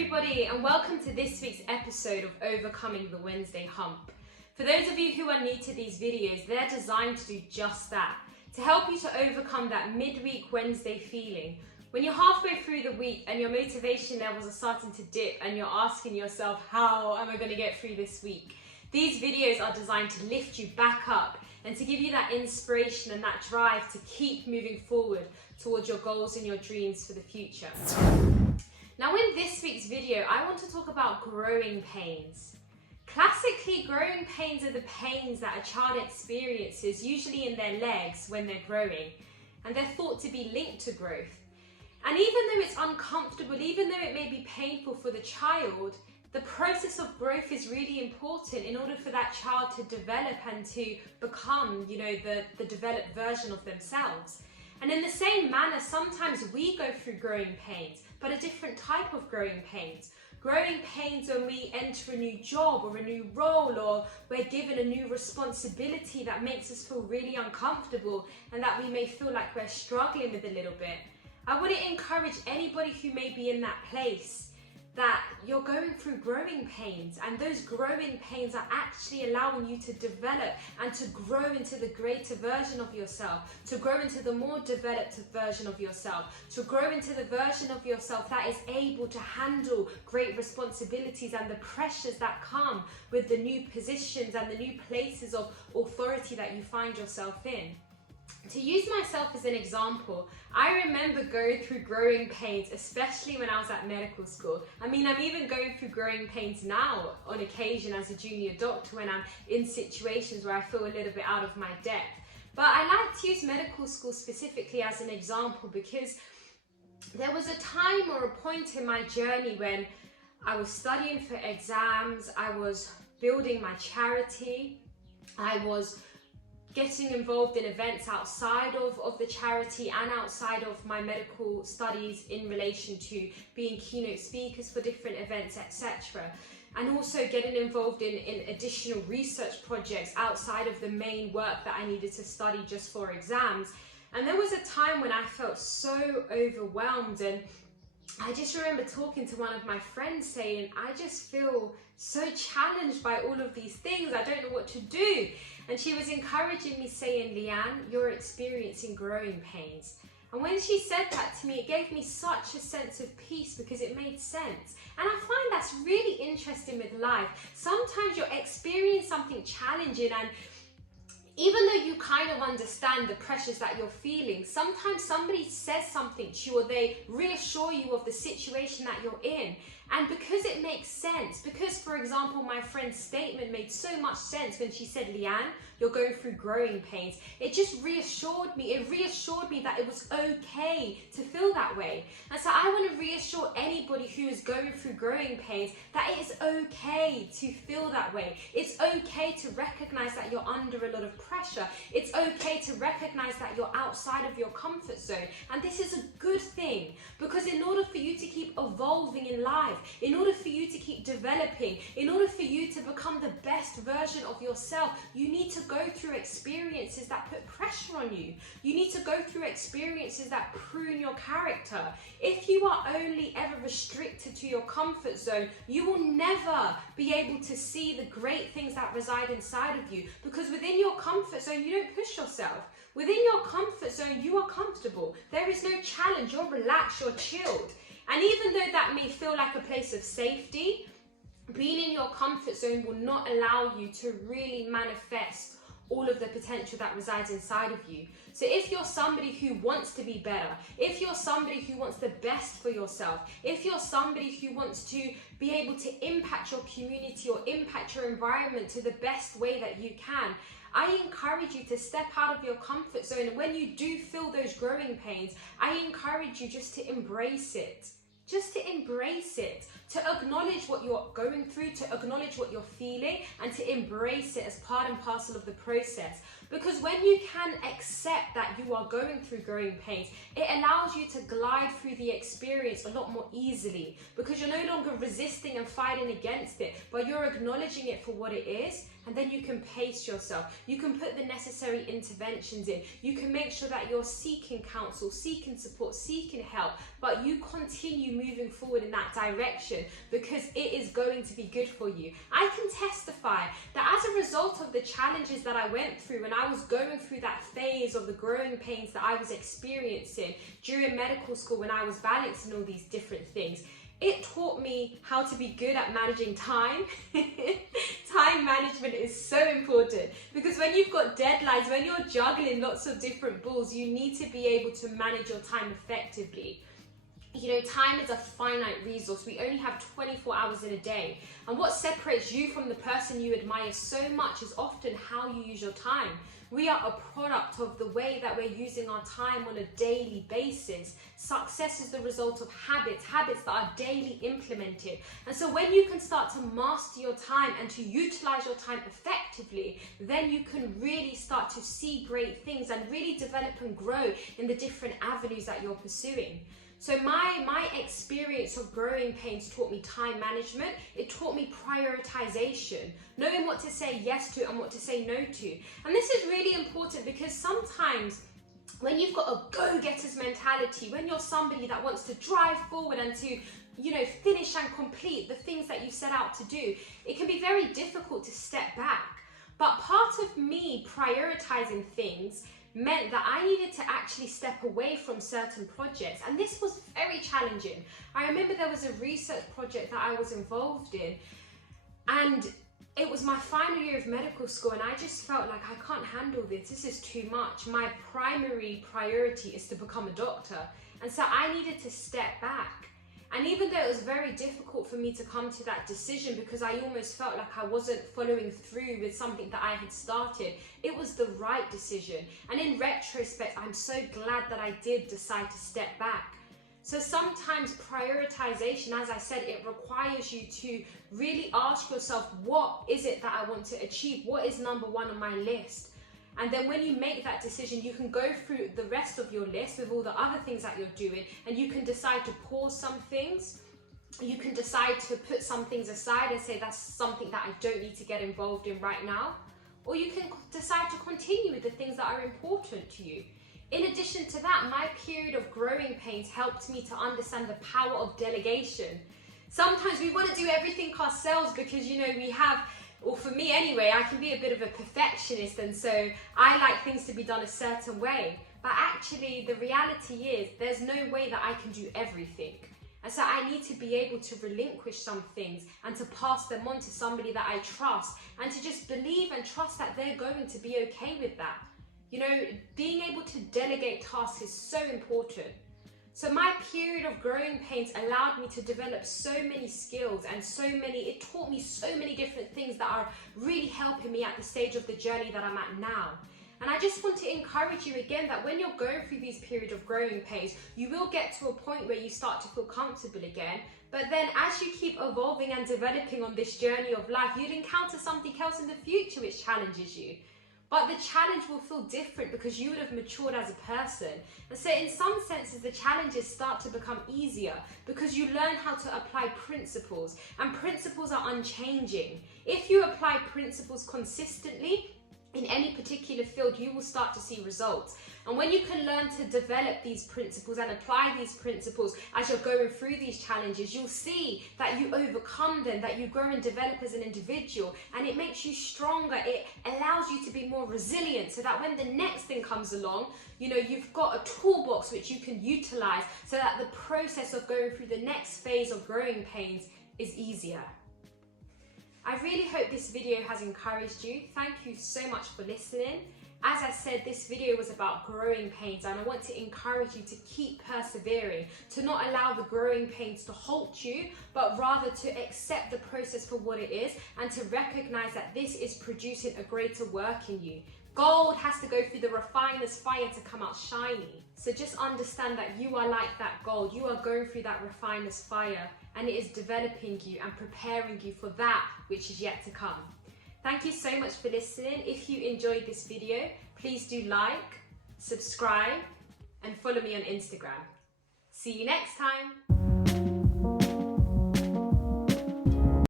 everybody, and welcome to this week's episode of Overcoming the Wednesday Hump. For those of you who are new to these videos, they're designed to do just that, to help you to overcome that midweek Wednesday feeling. When you're halfway through the week and your motivation levels are starting to dip and you're asking yourself, how am I going to get through this week? These videos are designed to lift you back up and to give you that inspiration and that drive to keep moving forward towards your goals and your dreams for the future. Now in this week's video, I want to talk about growing pains. Classically, growing pains are the pains that a child experiences, usually in their legs when they're growing, and they're thought to be linked to growth. And even though it's uncomfortable, even though it may be painful for the child, the process of growth is really important in order for that child to develop and to become, the developed version of themselves. And in the same manner, sometimes we go through growing pains, but a different type of growing pains. Growing pains when we enter a new job or a new role, or we're given a new responsibility that makes us feel really uncomfortable and that we may feel like we're struggling with a little bit. I wouldn't encourage anybody who may be in that place that you're going through growing pains, and those growing pains are actually allowing you to develop and to grow into the greater version of yourself, to grow into the more developed version of yourself, to grow into the version of yourself that is able to handle great responsibilities and the pressures that come with the new positions and the new places of authority that you find yourself in. To use myself as an example, I remember going through growing pains, especially when I was at medical school. I'm even going through growing pains now on occasion as a junior doctor when I'm in situations where I feel a little bit out of my depth. But I like to use medical school specifically as an example because there was a time or a point in my journey when I was studying for exams, I was building my charity, I was getting involved in events outside of the charity and outside of my medical studies in relation to being keynote speakers for different events, etc. And also getting involved in additional research projects outside of the main work that I needed to study just for exams. And there was a time when I felt so overwhelmed, and I just remember talking to one of my friends saying, I just feel so challenged by all of these things, I don't know what to do. And she was encouraging me saying, Leanne, you're experiencing growing pains. And when she said that to me, it gave me such a sense of peace because it made sense. And I find that's really interesting with life. Sometimes you're experiencing something challenging, and even though you kind of understand the pressures that you're feeling, sometimes somebody says something to you or they reassure you of the situation that you're in. And because it makes sense, because, for example, my friend's statement made so much sense when she said, Leanne, you're going through growing pains, it just reassured me. It reassured me that it was okay to feel that way. And so I want to reassure anybody who is going through growing pains that it is okay to feel that way. It's okay to recognize that you're under a lot of pressure. It's okay to recognize that you're outside of your comfort zone. And this is a good thing, because in order for you to keep evolving in life, in order for you to keep developing, in order for you to become the best version of yourself, you need to go through experiences that put pressure on you. You need to go through experiences that prune your character. If you are only ever restricted to your comfort zone, you will never be able to see the great things that reside inside of you, because within your comfort zone, you don't push yourself. Within your comfort zone, you are comfortable. There is no challenge. You're relaxed, you're chilled. And even though that may feel like a place of safety, being in your comfort zone will not allow you to really manifest all of the potential that resides inside of you. So if you're somebody who wants to be better, if you're somebody who wants the best for yourself, if you're somebody who wants to be able to impact your community or impact your environment to the best way that you can, I encourage you to step out of your comfort zone. And when you do feel those growing pains, I encourage you just to embrace it. Just to embrace it, to acknowledge what you're going through, to acknowledge what you're feeling, and to embrace it as part and parcel of the process. Because when you can accept that you are going through growing pains, it allows you to glide through the experience a lot more easily, because you're no longer resisting and fighting against it, but you're acknowledging it for what it is. And then you can pace yourself. You can put the necessary interventions in. You can make sure that you're seeking counsel, seeking support, seeking help, but you continue moving forward in that direction because it is going to be good for you. I can testify that as a result of the challenges that I went through when I was going through that phase of the growing pains that I was experiencing during medical school, when I was balancing all these different things, it taught me how to be good at managing time. Time management is so important, because when you've got deadlines, when you're juggling lots of different balls, you need to be able to manage your time effectively. You know, time is a finite resource. We only have 24 hours in a day. And what separates you from the person you admire so much is often how you use your time. We are a product of the way that we're using our time on a daily basis. Success is the result of habits that are daily implemented. And so when you can start to master your time and to utilize your time effectively, then you can really start to see great things and really develop and grow in the different avenues that you're pursuing. So my experience of growing pains taught me time management. It taught me prioritization, knowing what to say yes to and what to say no to. And this is really important, because sometimes when you've got a go-getter's mentality, when you're somebody that wants to drive forward and to, you know, finish and complete the things that you set out to do, it can be very difficult to step back. But part of me prioritizing things meant that I needed to actually step away from certain projects, and this was very challenging. I remember there was a research project that I was involved in, and it was my final year of medical school, and I just felt like, I can't handle this is too much. My primary priority is to become a doctor, and so I needed to step back. And even though it was very difficult for me to come to that decision, because I almost felt like I wasn't following through with something that I had started, it was the right decision. And in retrospect, I'm so glad that I did decide to step back. So sometimes prioritization, as I said, it requires you to really ask yourself, what is it that I want to achieve? What is number one on my list? And then when you make that decision, you can go through the rest of your list with all the other things that you're doing, and you can decide to pause some things. You can decide to put some things aside and say, that's something that I don't need to get involved in right now. Or you can decide to continue with the things that are important to you. In addition to that, my period of growing pains helped me to understand the power of delegation. Sometimes we want to do everything ourselves because, you know, we have, or for me anyway, I can be a bit of a perfectionist, and so I like things to be done a certain way. But actually, the reality is there's no way that I can do everything. And so I need to be able to relinquish some things and to pass them on to somebody that I trust, and to just believe and trust that they're going to be okay with that. You know, being able to delegate tasks is so important. So my period of growing pains allowed me to develop so many skills and it taught me so many different things that are really helping me at the stage of the journey that I'm at now. And I just want to encourage you again that when you're going through these periods of growing pains, you will get to a point where you start to feel comfortable again. But then as you keep evolving and developing on this journey of life, you'll encounter something else in the future which challenges you. But the challenge will feel different because you would have matured as a person. And so in some senses, the challenges start to become easier because you learn how to apply principles, and principles are unchanging. If you apply principles consistently in any particular field, you will start to see results. And when you can learn to develop these principles and apply these principles as you're going through these challenges, you'll see that you overcome them, that you grow and develop as an individual, and it makes you stronger. It allows you to be more resilient, so that when the next thing comes along, you know, you've got a toolbox which you can utilize so that the process of going through the next phase of growing pains is easier. I really hope this video has encouraged you. Thank you so much for listening. As I said, this video was about growing pains, and I want to encourage you to keep persevering, to not allow the growing pains to halt you, but rather to accept the process for what it is, and to recognize that this is producing a greater work in you. Gold has to go through the refiner's fire to come out shiny. So just understand that you are like that gold. You are going through that refiner's fire, and it is developing you and preparing you for that which is yet to come. Thank you so much for listening. If you enjoyed this video, please do like, subscribe, and follow me on Instagram. See you next time.